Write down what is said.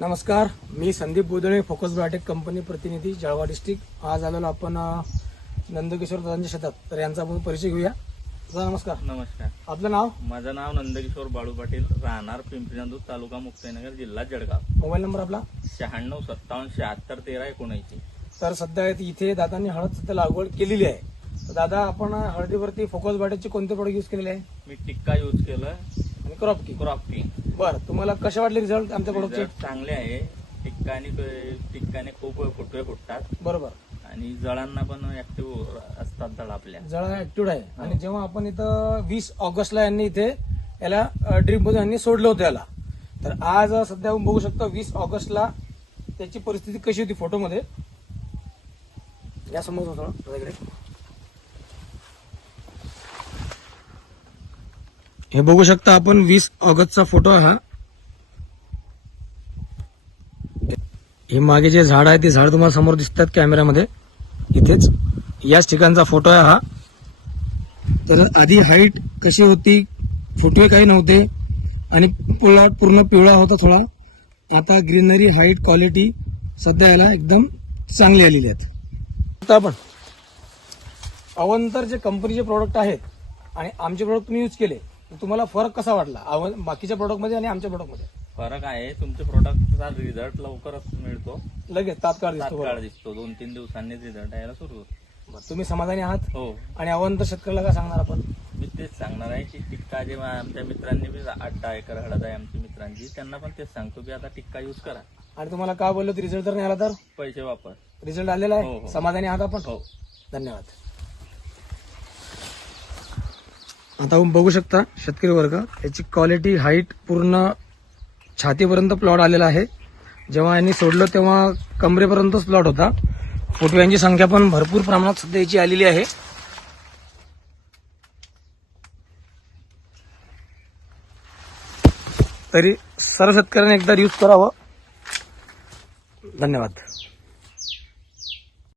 नमस्कार मी Sandeep Bodale focus biotech company प्रतिनिधी Jalgaon district. आज आलेलो आपण नंदकिशोर दादांच्या शेतात. तर यांचा आपण परिचय घेऊया. दादा नमस्कार. नमस्कार. आपलं नाव? माझं नाव नंदकिशोर बाळू पाटील राहणार पिंपरी तालुका मुक्ताईनगर जिल्हा जळगाव. मोबाईल नंबर आपला? शहाण्णव सत्तावन्न शहात्तर तेरा एकोणऐंशी. तर सध्या इथे दादांनी हळद सध्या लागवड केलेली आहे. दादा आपण हळदीवरती फोकस बायोटेकचे कोणते प्रोडक्ट यूज केलेले आहे? मी टिक्का यूज केलं. क्रॉप की क्रॉप किंग बरं तुम्हाला कसे वाटले रिझल्ट आमच्या प्रोडक्टचे रिझल्ट चांगले आहे. आणि टिक्काने खूप फुटवे फुटतात. बरोबर. आणि जळांना पण ऍक्टिव्ह असतात जळ आपल्या. जळा ऍक्टिव्ह आहे. आणि जेव्हा आपण इथं वीस ऑगस्टला यांनी इथे याला ड्रीप मधून यांनी सोडलं होतं याला. तर आज सध्या आपण बघू शकतो वीस ऑगस्टला त्याची परिस्थिती कशी होती फोटोमध्ये या समोर थोडं हे बघू शकता आपण वीस ऑगस्टचा फोटो आहे हा. हे मागे जे झाड आहे ते झाड तुम्हाला समोर दिसतात कॅमेऱ्यामध्ये. इथेच. याच ठिकाणचा फोटो आहे हा. तर आधी हाईट कशी होती फोटो काही नव्हते आणि प्लॉट पूर्ण पिवळा होता थोडा. आता ग्रीनरी हाईट क्वालिटी सध्या याला एकदम चांगली आलेली आहेत. आपण अवंतर जे कंपनीचे प्रोडक्ट आहेत आणि आमचे प्रोडक्ट तुम्ही यूज केले तुम्हाला फरक कसा वाटला? अव बाकीच्या प्रोडक्टमध्ये आणि आमच्या प्रोडक्टमध्ये फरक आहे. तुमच्या प्रोडक्टचा रिझल्ट लवकरच मिळतो. लगेच तात्काळ दिसतो तात्काळ बरोबर. दिसतो. दोन तीन दिवसांनी रिझल्ट यायला सुरू होतो. बरं, तुम्ही समाधानी आहात? हो. आणि अवंतर शेतकऱ्याला काय सांगणार आपण? मी तेच सांगणार आहे की टिक्का जेव्हा आमच्या मित्रांनी बी आठ दहा एकर हळद आहे आमच्या मित्रांची त्यांना पण तेच सांगतो की आता टिक्का यूज करा. आणि तुम्हाला काय बोललो रिझल्ट जर नाही आला तर? पैसे वापर. रिझल्ट आलेला हो, आहे हो. समाधानी आहात आपण? हो. धन्यवाद. आता आपण बघू शकता शेतकरी वर्ग याची क्वालिटी हाईट पूर्ण छातीपर्यंत प्लॉट आलेला आहे. जेव्हा यांनी सोडलं तेव्हा कमरेपर्यंतच प्लॉट होता. फुटव्यांची संख्या पण भरपूर प्रमाणात सध्या याची आलेली आहे. तरी सर्व शेतकऱ्यांनी एकदा यूज करावं. धन्यवाद.